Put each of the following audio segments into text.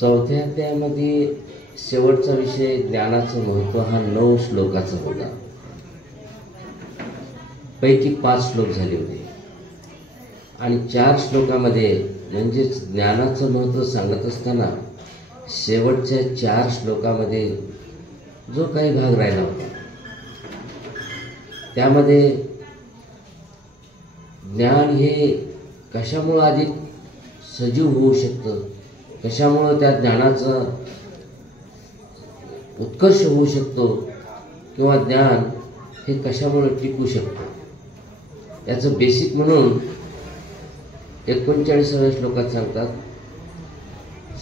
चौथ्या अध्यायामध्ये शेवटचा विषय ज्ञानाचं महत्त्व हा 9 श्लोकाचा होता. पैकी 5 श्लोक झाले होते आणि 4 श्लोकामध्ये म्हणजेच ज्ञानाचं महत्त्व सांगत असताना शेवटच्या 4 श्लोकामध्ये जो काही भाग राहिला होता त्यामध्ये ज्ञान हे कशामुळे अधिक सजीव होऊ शकतं, कशामुळे त्या ज्ञानाचा उत्कर्ष होऊ शकतो किंवा ज्ञान हे कशामुळे टिकू शकतं याचं बेसिक म्हणून 39व्या श्लोकात सांगतात,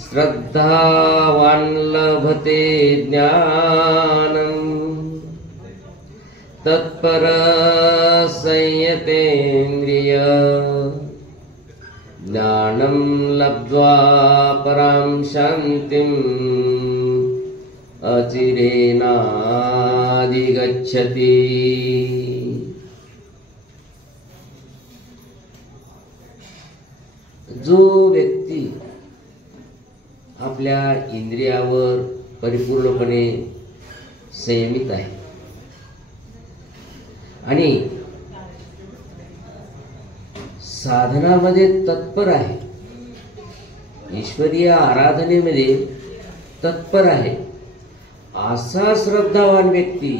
श्रद्धावान लभते ज्ञानम् तत्पर संयतेन्द्रिय ज्ञानं लब्ध्वा परां शान्तिम् अचिरेणाधिगच्छति. जो व्यक्ती आपल्या इंद्रियावर परिपूर्णपणे संयमित आहे आणि साधनामध्ये तत्पर आहे, ईश्वरीय आराधनेमध्ये तत्पर आहे, असा श्रद्धावान व्यक्ती,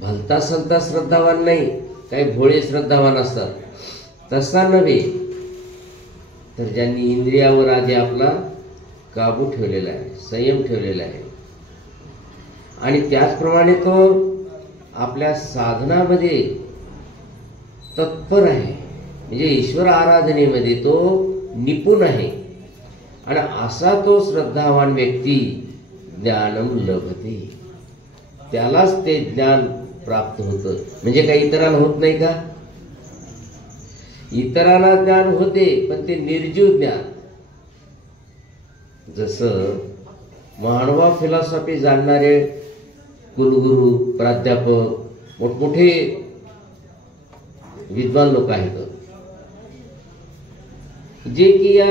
भलता सलता श्रद्धावान नाही, काही भोळे श्रद्धावान असतात तसा नव्हे, तर ज्यांनी इंद्रियावर आधी आपला काबू ठेवलेला आहे, संयम ठेवलेला आहे आणि त्याचप्रमाणे तो आपल्या साधनामध्ये तत्पर आहे, म्हणजे ईश्वर आराधनेमध्ये तो निपुण आहे आणि असा तो श्रद्धावान व्यक्ती ज्ञानम लभते, त्यालाच ते ज्ञान प्राप्त होतं. म्हणजे काही इतरांना होत नाही का? इतरांना ज्ञान होते पण ते निर्जीव ज्ञान. जसं मानवा फिलॉसॉफी जाणणारे कुलगुरू, प्राध्यापक, मोठमोठे विद्वान लोक आहेत जे की या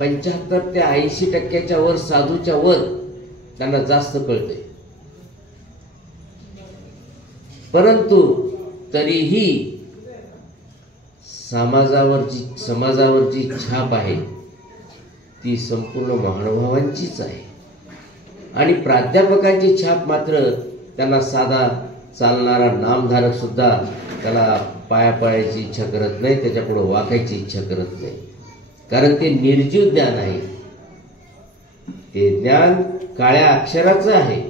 75 ते 80% वर साधूच्या वर त्यांना जास्त कळते, परंतु तरीही समाजावरची छाप आहे ती संपूर्ण महानुभावांचीच आहे आणि प्राध्यापकांची छाप मात्र त्यांना साधा चालणारा नामधारक सुद्धा त्याला पाया पडायची इच्छा करत नाही, त्याच्यापुढे वाकायची इच्छा करत नाही, कारण ते निर्जीव ज्ञान आहे. ते ज्ञान काळ्या अक्षराचं आहे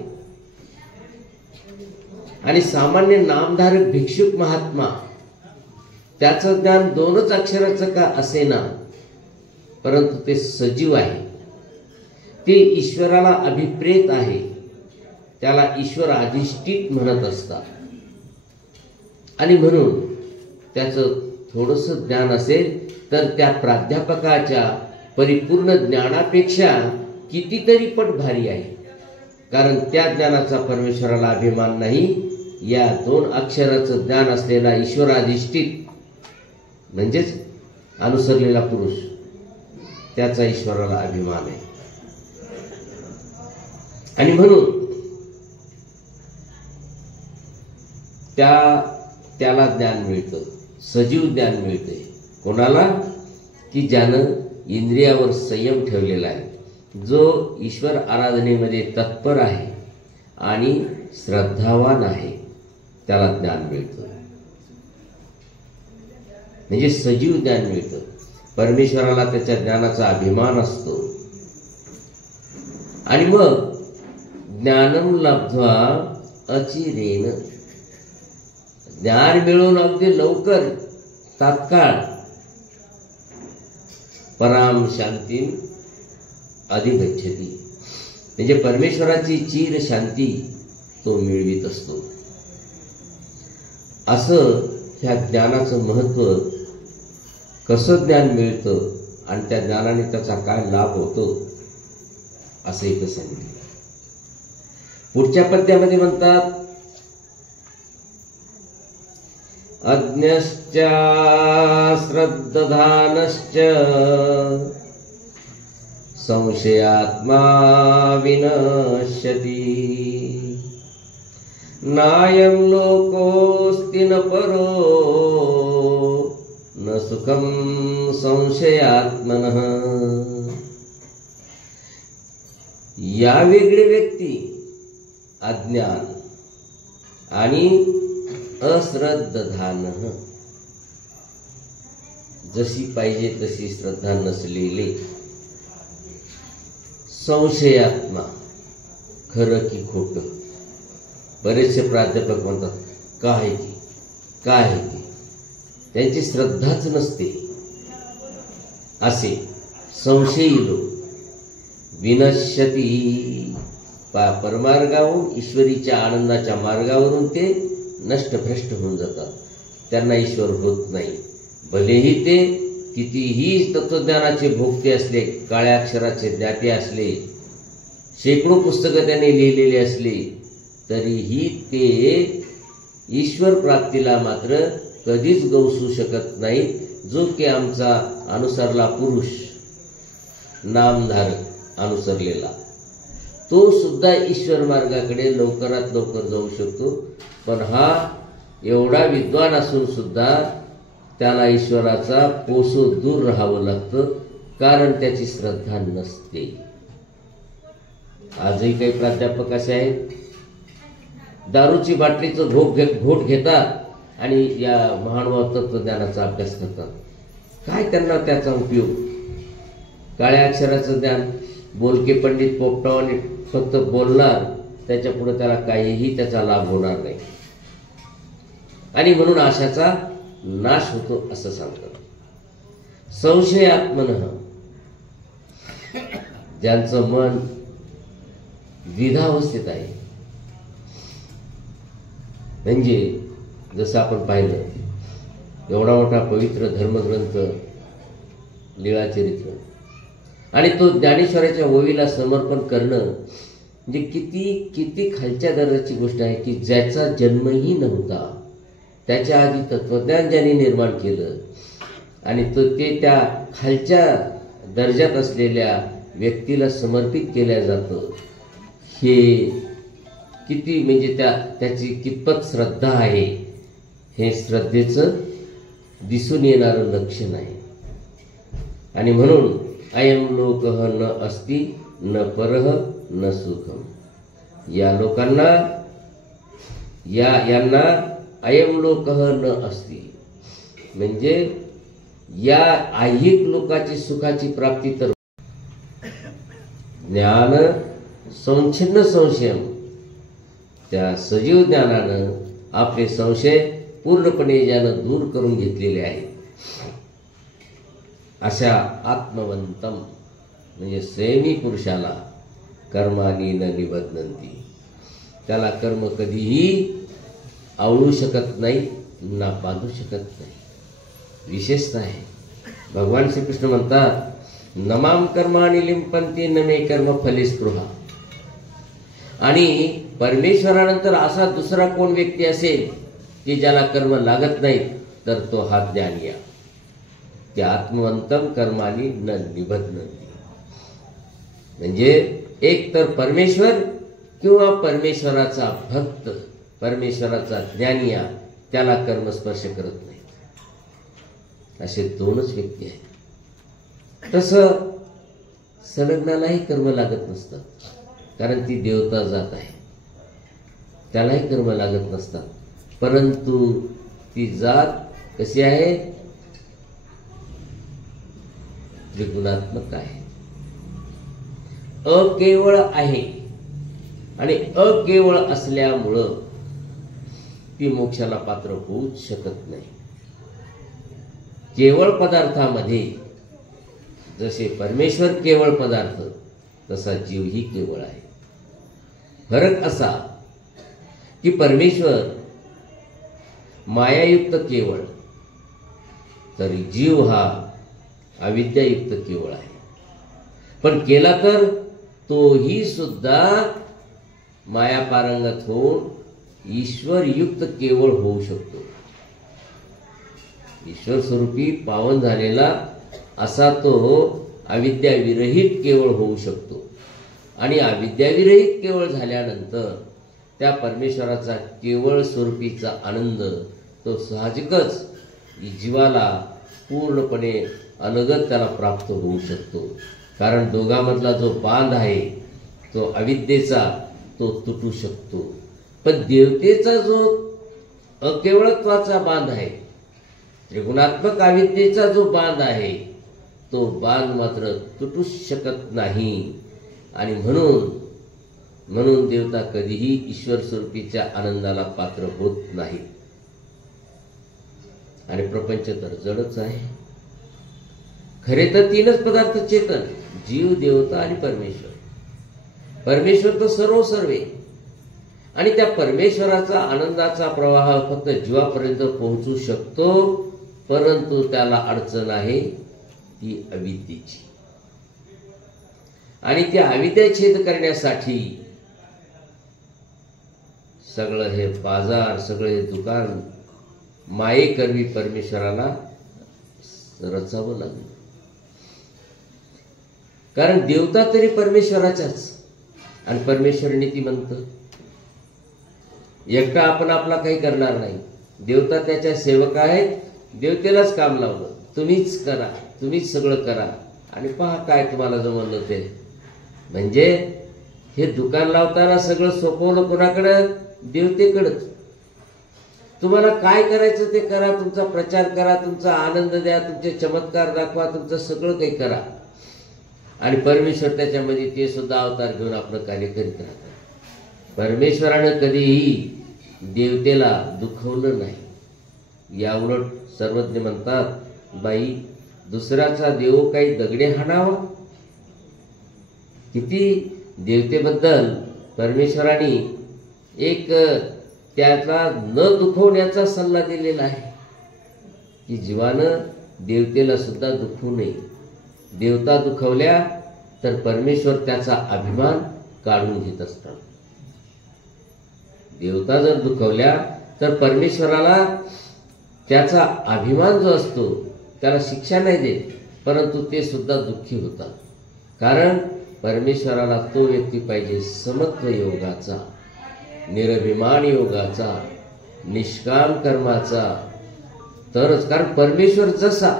आणि सामान्य नामधारक भिक्षुक महात्मा त्याचं ज्ञान 2च अक्षराचं का असेना, परंतु ते सजीव आहे, ते ईश्वराला अभिप्रेत आहे, त्याला ईश्वर अधिष्ठित म्हणत असतात आणि म्हणून त्याचं थोडंसं ज्ञान असेल तर त्या प्राध्यापकाच्या परिपूर्ण ज्ञानापेक्षा कितीतरी पट भारी आहे, कारण त्या ज्ञानाचा परमेश्वराला अभिमान नाही. या 2 अक्षराचं ज्ञान असलेला ईश्वर अधिष्ठित म्हणजेच अनुसरलेला पुरुष, त्याचा ईश्वराला अभिमान आहे आणि म्हणून त्याला ज्ञान मिळतं, सजीव ज्ञान मिळते. कोणाला? की ज्यानं इंद्रियावर संयम ठेवलेला आहे, जो ईश्वर आराधनेमध्ये तत्पर आहे आणि श्रद्धावान आहे, त्याला ज्ञान मिळतं, म्हणजे सजीव ज्ञान मिळतं. परमेश्वराला त्याच्या ज्ञानाचा अभिमान असतो आणि मग ज्ञानम लब्ध्वा अचिरेण, ज्ञान मिळून अगदी लवकर तात्काळ पराम शांती अधिगच्छति, म्हणजे परमेश्वराची चीर शांती तो मिळवित असतो. असं ह्या ज्ञानाचं महत्त्व, कसं ज्ञान मिळतं आणि त्या ज्ञानाने त्याचा काय लाभ होतो असं इथं सांगितलं. पुढच्या पद्यामध्ये म्हणतात, अज्ञश्च श्रद्धानश्च संशयात्मा विनश्यति नायं लोकोऽस्ति न परो न सुखं संशयात्मनः। या वेगळे व्यक्ती अज्ञान आणि अश्रद्धान, जशी पाहिजे तशी श्रद्धा नसलेले, संशयात्मा, खरं की खोटं। बरेचसे प्राध्यापक म्हणतात काय की काय की, त्यांची श्रद्धाच नसते असे संशयी लोक विनश्यती, परमार्गावरून ईश्वरीच्या आनंदाच्या मार्गावरून ते नष्टभ्रष्ट होऊन जातात। त्यांना ईश्वर होत नाही, भलेही ते कितीही तत्वज्ञानाचे भोगते असले, काळ्या अक्षराचे ज्ञाते असले, शेकडो पुस्तकं त्यांनी लिहिलेली असली, तरीही ते ईश्वर प्राप्तीला मात्र कधीच गवसू शकत नाही। जो की आमचा अनुसरला पुरुष, नामधारक अनुसरलेला, तो सुद्धा ईश्वर मार्गाकडे लवकरात लवकर जाऊ शकतो। पण हा एवढा विद्वान असून सुद्धा त्याला ईश्वराचा कोसो दूर राहावं लागतं, कारण त्याची श्रद्धा नसते। आजही काही प्राध्यापक असे आहेत, दारूची बाटलीचं घोट घेतात आणि या महानुभाव तत्वज्ञानाचा अभ्यास करतात। काय त्यांना त्याचा उपयोग? काळ्या अक्षराचं ज्ञान, बोलके पंडित पोपटावाने फक्त बोलणार, त्याच्या पुढे त्याला काहीही त्याचा लाभ होणार नाही, आणि म्हणून आशाचा नाश होतो असं सांगतात। संशयात्मनः, ज्यांचं मन द्विधावस्थेत आहे, म्हणजे जसं आपण पाहिलं, एवढा मोठा पवित्र धर्मग्रंथ लीळाचरित्र, आणि तो ज्ञानेश्वराच्या ओवीला समर्पण करणं म्हणजे किती किती खालच्या दर्जाची गोष्ट आहे, की ज्याचा जन्मही नव्हता, त्याच्या आधी तत्वज्ञान ज्यांनी निर्माण केलं, आणि तो ते त्या खालच्या दर्जात असलेल्या व्यक्तीला समर्पित केल्या जातं, हे किती म्हणजे त्याची कितपत श्रद्धा आहे, हे श्रद्धेचं दिसून येणारं लक्षण आहे। आणि म्हणून अयं लोकः न अस्ति न परः न सुखम, या लोकांना यांना अयं लोकः न अस्ति, म्हणजे या ऐहिक लोकाची सुखाची प्राप्ती तर ज्ञान संच्छिन्न संशयम, त्या सजीव ज्ञानानं आपले संशय पूर्णपणे ज्यानं दूर करून घेतलेले आहे, अशा आत्मवंतम म्हणजे संयमी पुरुषाला कर्मानी न निबध्नन्ति, त्याला कर्म कधीही आवळू शकत नाही, ना बांधू शकत नाही। विशेषतः आहे भगवान श्रीकृष्ण म्हणतात नमाम कर्माणि लिंपन्ति न मे कर्म फले स्पृहा, आणि परमेश्वरानंतर असा दुसरा कोण व्यक्ती असेल की ज्याला कर्म लागत नाही, तर तो हा ज्ञानी आहे। ते आत्मवंतम कर्मानी न निबध्नन्ति, म्हणजे एक तर परमेश्वर किंवा परमेश्वराचा भक्त, परमेश्वराचा ज्ञानी आहे, त्याला कर्म स्पर्श करत नाही, असे दोनच व्यक्ती आहेत। तसं संलग्नालाही कर्म लागत नसतात, कारण ती देवता जात आहे, त्यालाही कर्म लागत नसतात, परंतु ती जात कशी आहे? त्रिगुणात्मक आहे, अकेवळ आहे, आणि अकेवळ असल्यामुळं ती मोक्षाला पात्र होऊच शकत नाही। केवळ पदार्थामध्ये जसे परमेश्वर केवळ पदार्थ, तसा जीवही केवळ आहे। फरक असा की परमेश्वर मायायुक्त केवळ, तर जीव हा अविद्यायुक्त केवळ आहे। पण केला तर तोही सुद्धा माया पारंगत होऊन ईश्वरयुक्त केवळ होऊ शकतो। ईश्वर स्वरूपी पावन झालेला असा तो अविद्याविरहित केवळ होऊ शकतो. आणि अविद्याविरहित केवळ झाल्यानंतर त्या परमेश्वराचा केवळ स्वरूपीचा आनंद तो साहजिकच जीवाला पूर्णपणे अलगद त्याला प्राप्त होऊ शकतो. कारण दोघांमधला जो बांध आहे तो अविद्येचा तो तुटू शकतो. पण देवतेचा जो अकेवळत्वाचा बांध आहे, त्रिगुणात्मक अविद्येचा जो बांध आहे, तो बांध मात्र तुटूच शकत नाही. आणि म्हणून देवता कधीही ईश्वर स्वरूपीच्या आनंदाला पात्र होत नाही. आणि प्रपंच तर जडच आहे. खरे तर तीनच पदार्थ चेतन, जीव, देवता आणि परमेश्वर. परमेश्वर तर सर्व सर्वे. आणि त्या परमेश्वराचा आनंदाचा प्रवाह फक्त जीवापर्यंत पोहोचू शकतो, परंतु त्याला अडचण आहे ती अविद्येची. आणि त्या अविद्या छेद करण्यासाठी सगळं हे बाजार, सगळं हे दुकान मायेकरवी परमेश्वराला रचावं लागलं. कारण देवता तरी परमेश्वराच्याच, आणि परमेश्वर नीतिमंत. एकटा आपण आपला काही करणार नाही. देवता त्याच्या सेवक आहेत. देवतेलाच काम लावलं, तुम्हीच करा, तुम्हीच सगळं करा आणि पहा काय तुम्हाला जमलं ते. म्हणजे हे दुकान लावताना सगळं सोपवलं कोणाकडं? देवतेकडंच. तुम्हाला काय करायचं ते करा, तुमचा प्रचार करा, तुमचा आनंद द्या, तुमचे चमत्कार दाखवा, तुमचं सगळं काही करा. आणि परमेश्वर त्याच्यामध्ये ते सुद्धा अवतार घेऊन आपलं कार्य करीत राहतात. परमेश्वरानं कधीही देवतेला दुखवलं नाही. याउलट सर्वज्ञ म्हणतात, बाई दुसऱ्याचा देव काही दगडे हाणावा. किती देवतेबद्दल परमेश्वराने एक त्याला न दुखवण्याचा सल्ला दिलेला आहे की जीवानं देवतेला सुद्धा दुखवू नये. देवता दुखवल्या तर परमेश्वर त्याचा अभिमान काढून घेत असतात. देवता जर दुखवल्या तर परमेश्वराला त्याचा अभिमान जो असतो त्याला शिक्षा नाही देत, परंतु ते सुद्धा दुःखी होतात. कारण परमेश्वराला तो व्यक्ती पाहिजे समत्व योगाचा, निरभिमान योगाचा, निष्काम कर्माचा. तरच, कारण परमेश्वर जसा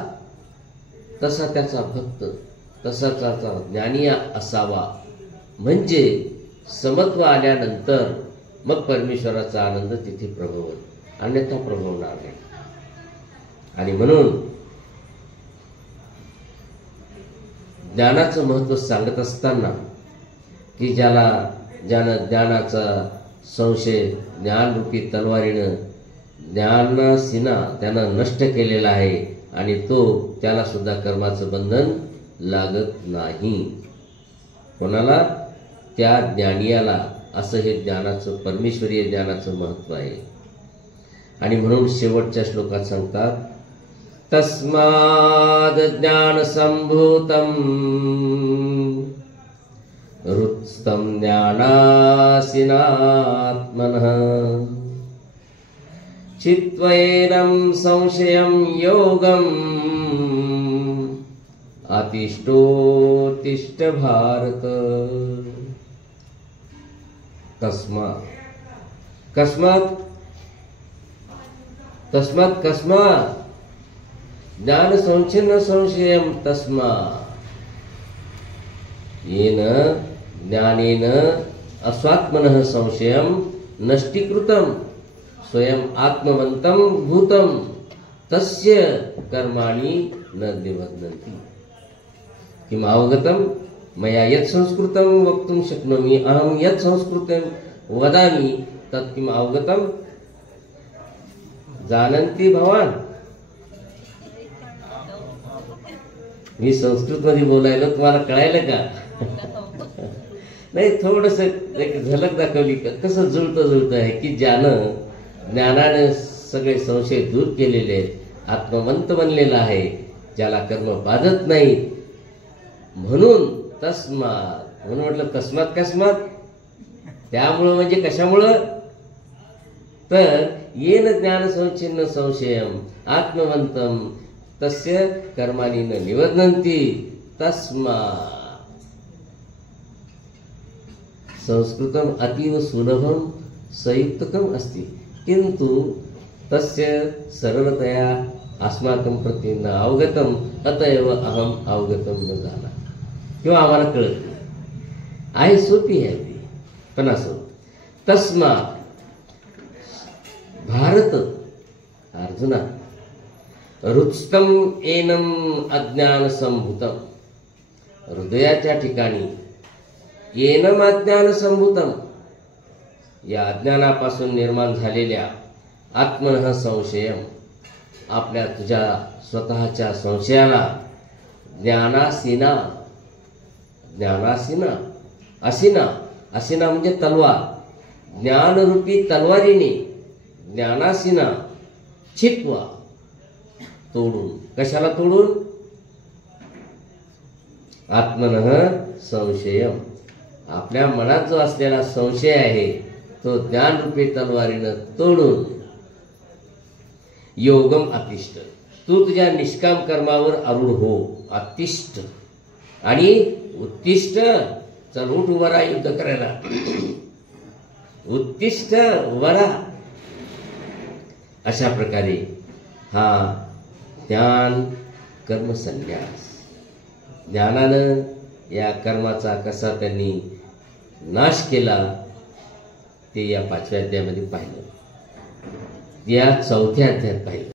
तसा त्याचा भक्त, तसा त्याचा ज्ञानी असावा. म्हणजे समत्व आल्यानंतर मग परमेश्वराचा आनंद तिथे प्रभवल, अन्यथा प्रभवणार नाही. आणि म्हणून ज्ञानाचं महत्त्व सांगत असताना की ज्यानं ज्ञानाचा संशय ज्ञानरूपी तलवारीनं ज्ञानासीना त्यानं नष्ट केलेला आहे आणि त्याला सुद्धा कर्माचं बंधन लागत नाही. कोणाला? त्या ज्ञानियाला. असं हे ज्ञानाचं, परमेश्वरीय ज्ञानाचं महत्त्व आहे. आणि म्हणून शेवटच्या श्लोकात सांगतात, तस्माद ज्ञान संभूतम रुत्स्थं ज्ञानासीनात्मनः चित्वैनं संशयं योगम् अतिष्ठोत्तिष्ठ भारत. कस्मात् ज्ञान संचिन्न संशयम तस्मात् येन ज्ञानेन अस्वात्मनः संशयम नष्टीकृतं स्वयं आत्मवन्तं भूतं तस्य कर्माणि न निबध्नन्ति. किम अवगतं मया यत् संस्कृतं वक्तुं शक्नोमि अहं यत् संस्कृतं वदामि तत् किम अवगतं जानन्ति भवान. मी संस्कृत मध्ये बोलायला तुम्हाला कळायलं का? नाही, थोडस एक झलक दाखवली का कसं जुळतं आहे की ज्यानं ज्ञानाने सगळे संशय दूर केलेले आहेत, आत्मवंत बनलेला आहे, ज्याला कर्म बाधत नाही. म्हणून तस्मात, म्हणून म्हटलं तस्मात त्यामुळं म्हणजे कशामुळं? तर येन ज्ञान संचिन्न संशयम आत्मवंतम तस्य कर्माणि न निबध्नन्ति तस्मा संस्कृतम अतीव सुलभम संयुक्तकम अस्ति किंतु तस्य सरलतया अस्माकं प्रति न अवगतम अतएव अहम अवगतम न जाना किंवा आम्हाला कळत नाही आहे सोपी आहे ती पण असो तस्मा भारत अर्जुना रुच्तम एनम अज्ञान संभूतम हृदयाच्या ठिकाणी एनम अज्ञान संभूतम या अज्ञानापासून निर्माण झालेल्या आत्मनः संशयम आपल्या तुझ्या स्वतःच्या संशयाला ज्ञानासीना ज्ञानासीना असीना असीना म्हणजे तलवार ज्ञानरूपी तलवारीने ज्ञानासीना छित्वा तोडून कशाला तोडून आत्मनः संशयम आपल्या मनात जो असलेला संशय आहे तो ज्ञानरूपी तलवारीनं तोडून योगम अतिष्ठ तू तुझ्या निष्काम कर्मावर आरूढ हो अतिष्ठ आणि उत्तिष्ठ चल उठ उभा राहा युद्ध करायला उत्तिष्ठ उभा राहा अशा प्रकारे हा ज्ञान कर्म संन्यास ज्ञानानं या कर्माचा कसा त्यांनी नाश केला ते या 5व्या अध्यायामध्ये पाहिलं या 4थ्या अध्यायात पाहिलं